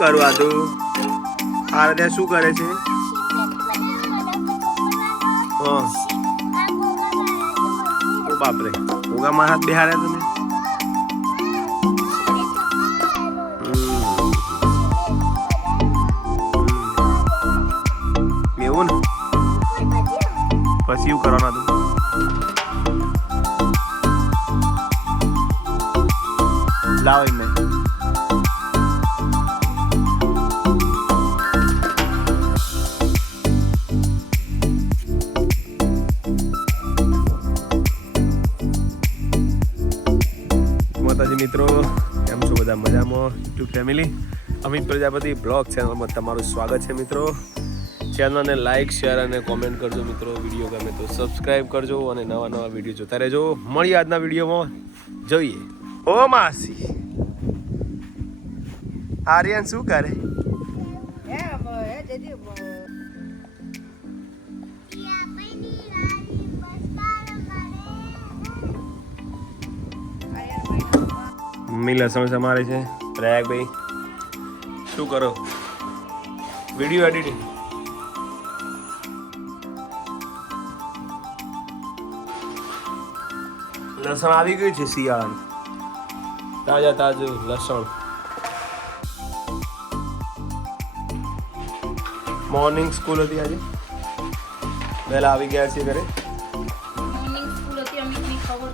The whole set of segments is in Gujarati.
કરું આ તું આરાધ્યા શું કરે છે? હા ઓ બાપરે ઓગામાં હાથ બેહાડ્યા તમે. એવું ને પછી એવું કરવાનું હતું. લાવો એમને માતાજી મિત્રો, કેમ છો બધા? મજામાં? YouTube family Amit Prajapati blog ચેનલમાં તમારું સ્વાગત છે મિત્રો. ચેનલને લાઇક શેર અને કોમેન્ટ કરજો મિત્રો. વિડીયો ગમે તો સબસ્ક્રાઈબ કરજો અને નવા નવા વિડીયો જોતા રહેજો. મળીએ આજના વિડીયોમાં. જોઈએ ઓ માસી આર્યન શું કરે? મમ્મી લસણ સમારે છે. પ્રયાગભાઈ શું કરો? Video editing. લસણ આવી ગયું છે શિયાળાનું તાજા તાજું લસણ. મોર્નિંગ સ્કૂલ હતી આજે, વહેલા આવી ગયા છીએ ઘરે. મોર્નિંગ સ્કૂલ હતી, અમિતની ખબર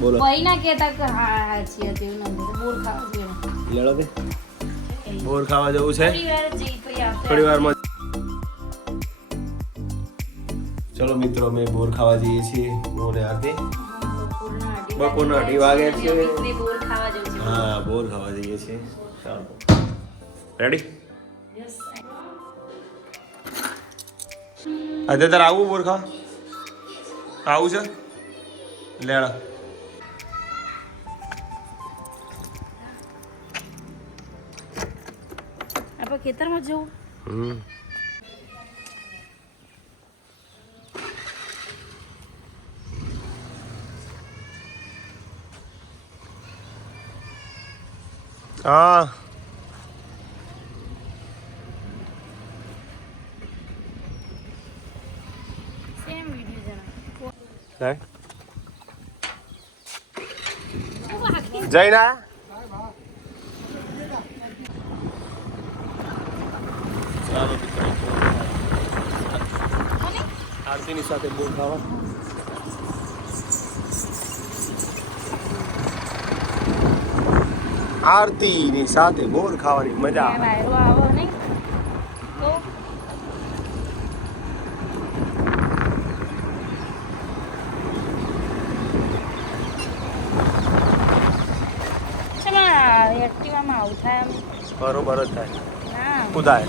બોલો ભાઈ ના કહેતા કે હા છીએ તેવું ન બોર ખાવા જેવું. લેડો કે બોર ખાવા જવું છે થોડી વારમાં. ચલો મિત્રો, અમે બોર ખાવા જઈએ છીએ. બોર આરતી બપોરના 2 વાગે છે. બોર ખાવા જવું છે. હા બોર ખાવા જઈએ છીએ. ચાલો રેડી? આજે તારે આવું બોર ખાવા આવું છે? લેડા આપણે ખેતરમાં જવું. હા સેમ વિડિયો જણા જયના આરતીની સાથે બોર ખાવા. આરતીની સાથે બોર ખાવાની મજા આવે. વાયરો આવો નહીં તો ચમા એક્ટિવામાં આવું થાય એમ. બરોબર જ થાય. હા કુદાય.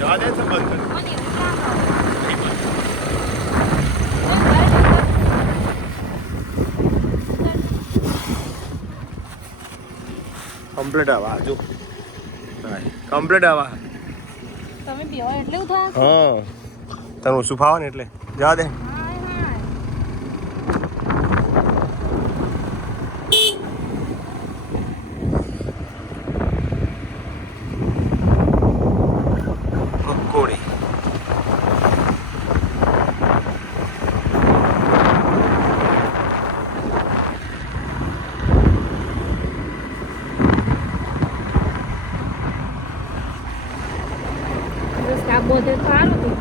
જવા દે છે બંધ કરી. કમ્પ્લીટ આવા જો કમ્પ્લીટ આવા. તમે પીવા એટલું થાય. હા તને ઓછું ફાવે ને એટલે જવા દે. કોળી બધે સારું હતું.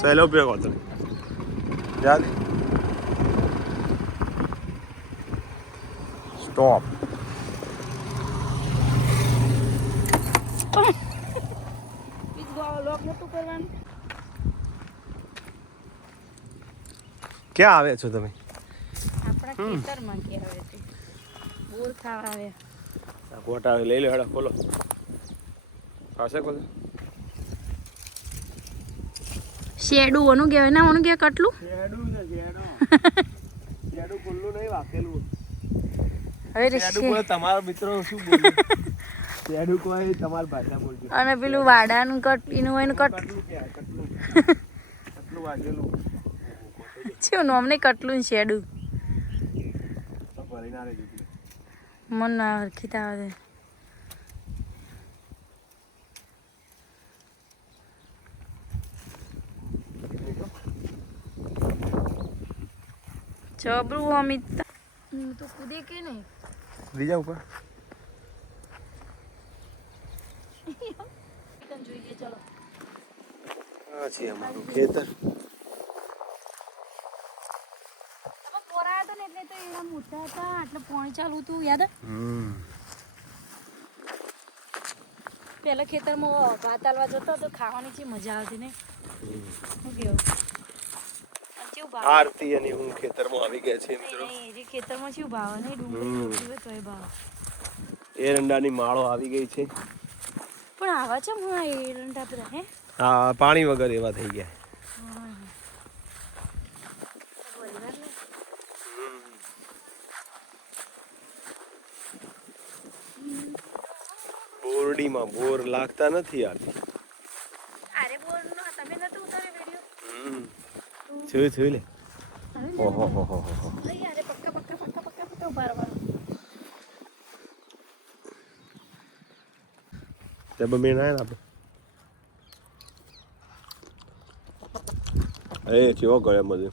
સહેલો ઉપયોગ હતો યાદ. ટોપ. લોક નતું કરવાનું. ક્યાં આવે છો તમે? આપણા ખેતરમાં ક્યાં આવે છે? બોર ખાવા આવે. આ કોટ આવે લઈ લે હેડા ખોલો. આવશે ખોલો. શેડું ઓનું કહેવાય ના ઓનું કહેવાય કટલું. શેડું છે શેડો. શેડું ખુલ્લું નહીં વાકેલું. હવે શેડું બોલે તમારા મિત્રો શું બોલે? શેડું કોઈ તમારા ભાષા બોલજો. અને પેલું વાડાનું કટ એનું એનું કટ કટલું કે કટલું. કટલું વાગેલું. શું નામ નહીં કટલું ને શેડું. તો ભરી ના રહેજો તું. મન ના હરખી આવે છે. જબરું અમિત તો કૂદે કે નહીં બીજા ઉપર જોઈએ ચલો. આ છે અમારું ખેતર. પોરાયા તો ને એટલે તો એવા મોટા હતા એટલે પાણી ચાલુ હતું યાદ. પેલા ખેતરમાં ભાત આલવા જતો તો ખાવાની છે મજા આવતી ને. શું કેવું આરતી અને હું ખેતરમાં આવી ગયા છે મિત્રો. જે ખેતરમાં શું ભાવ નહીં ડુંગળી તોય ભાવ. એરંડાની માળો આવી ગઈ છે. પણ આવા છે હું આ એરંડા બધા હે. હા પાણી વગર એવા થઈ ગયા. બોરડીમાં બોર લાગતા નથી યાર. અરે બોર નો તમે નતો ઉતાર્યો વિડિયો. જોઈ લે. ઓહો હો હો હો. અરે પક્કા બારવાર. તે બમે ના આપણે. એ કેવો ગળે મજે.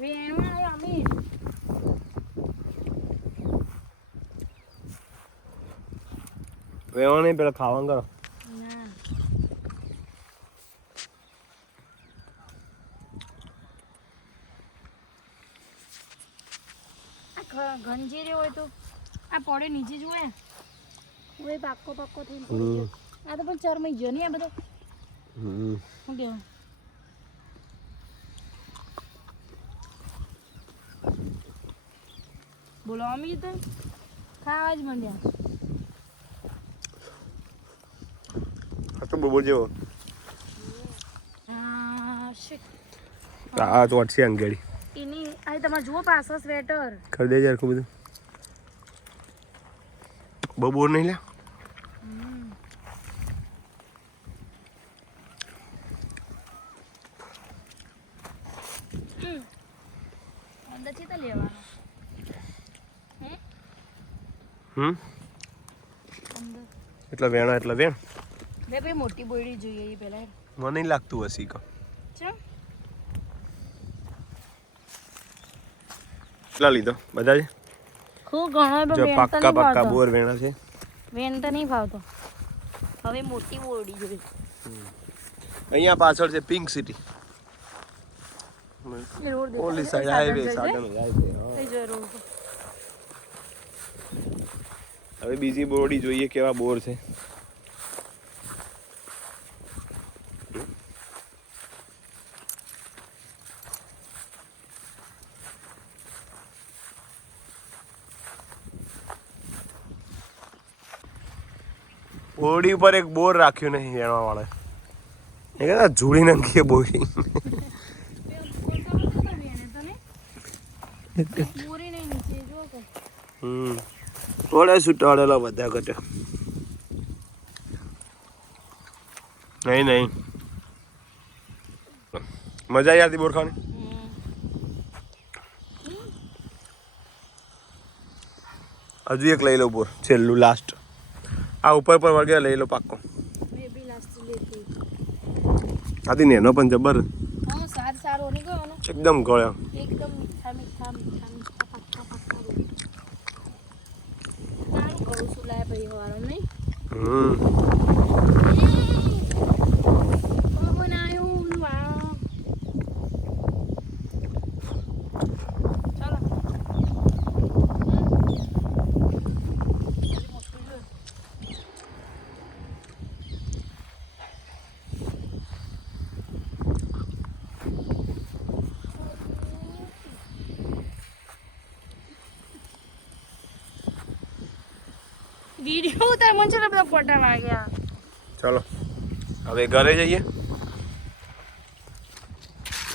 વેણવા આયો અમી. વેવાને પેલા ખાવાનું કરો. ગંજીરી હોય તો આ પડે નીચે જોવે ઓય પાક્કો થઈને પડી ગયો. આ તો પણ ચરમાઈ ગયો ને આ બધો. શું કેવું બોલો અમી તો ખાવા જ માંડ્યા. આ તો બબો જેવો. શિટ આ ચોટ છે અંગેડી. એની આ તમારે જુઓ પાછો સ્વેટર કરી દેજે આખું બધું. બહુ બોર નહીં લ્યા. અંદરથી તો લેવાનો હે અંદર એટલા વેણા એટલા વેણ. બે ભાઈ મોટી બોયડી જોઈએ એ પહેલા. મને નહીં લાગતું હસી કા. ચમ કેટલા લીધો બધા જ? ખૂબ ઘણો જો પાક્કા બોર વેણા છે. વેન તો નહીં ભાવતો. હવે મોટી બોરડી જોઈએ. અહીંયા પાછળ છે પિંક સિટી. રોડ ઓલી સાઈડ હાઈવે સાગરનો હાઈવે. જો રોડ હવે બીજી બોરડી જોઈએ કેવા બોર છે. બોરડી ઉપર એક બોર રાખ્યું નહીં વેણવા વાળા. એ કહેતા જોડી નાખીએ બોરી. બોરી નહીં નીચે જો કે થોડા સુટાડેલા બધા ઘટે. નહીં મજા આવી હતી બોર ખાવાની. હજુ એક લઈ લો બોર છેલ્લું લાસ્ટ. આ ઉપર પર વળગે લઈ લો પાક્કો. મે બી લાસ્ટ લેતી. આથી નેનો પણ જબર. હા સારો ની ગયો ને એકદમ ગળ્યો. એકદમ મીઠા પક્કા રોટી. તારું કરું છું લાય ભાઈ વાળો નહીં. વિડીયો ઉતાર મને છે ને બધા ફોટા માંગ્યા. ચલો હવે ઘરે જઈએ.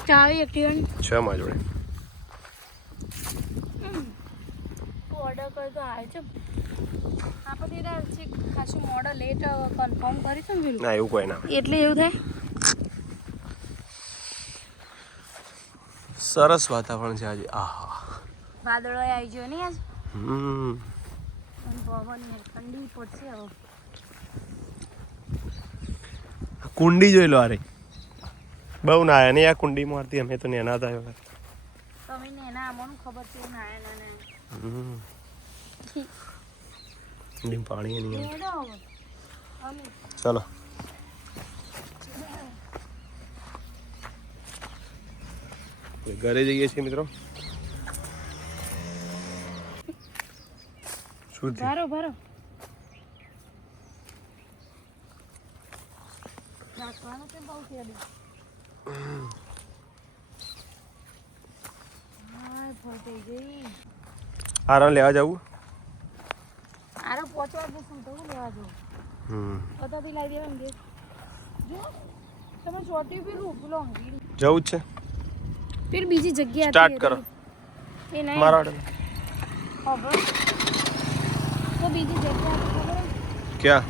ચાવી એક્ટિવાની છે મારી જોડે. ઓર્ડર કર્યો તો આવે છે. આપણે છે ખાસું મોડલ લેટ કન્ફર્મ કરી છે ને ના એવું કોઈ ના એટલે એવું થાય. સરસ વાતાવરણ છે આજે. આહા વાદળો આવી ગયો નહીં આજ. હમ અને પવન ને ઠંડી પડશે હવે. કુંડી જોઈ લો. અરે બહુ નાયા નહીં આ કુંડીમાં હતી. અમે તો નેના હતા. તમે ને એના આમાંનું ખબર છે ના ના ના કુંડીમાં પાણી નહીં આવે. લેડો હવે. અમે ચલો ઘરે જઈએ છીએ મિત્રો. શું થયું? ભરો ભરો રાખવાનું છે બહુ ખેડી. હા ફોટે ગઈ. આરામ લેવા જવું. આરો પહોંચવા દે શું તો લેવા જો. પતાથી લાવી દેવાનું કે જો તમે ચોટી પી રૂપલો અંગી જવું જ છે. फिर બીજી જગ્યા સ્ટાર્ટ કરો. એ નહીં મારા ઓર્ડર ખબર તો બીજી જગ્યા ખબર ક્યાં?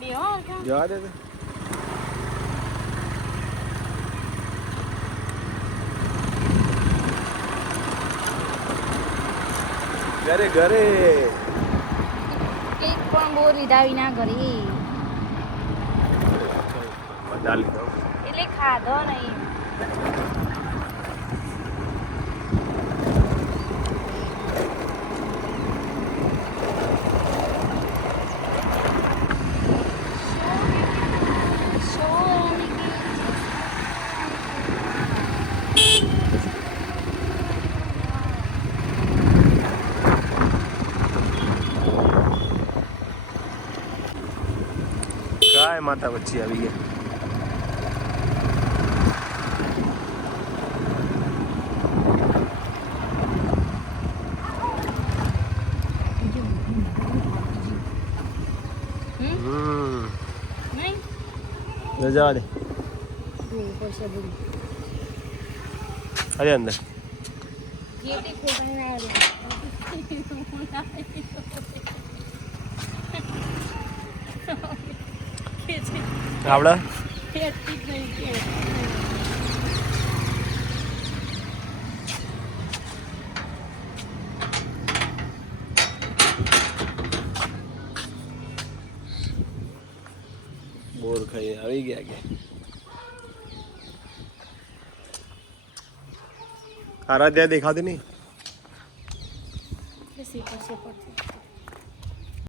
બે હો જવા દે. ઘરે ઘરે એક પણ બહુ રીધાવી ના કરી બધા લીધો. એટલે ખાધો નહીં. કાય માતા વચ્ચે આવી ગયા. નહીં જવા દે. પૈસા બધું અરે અંદર ગેટી ખોલવાની ના આવે. આવડા ખેતી જ નહીં કે બોર ખાઈ આવી ગયા કે આરાધ્યા દેખાતી નહીં. સીપર સીપર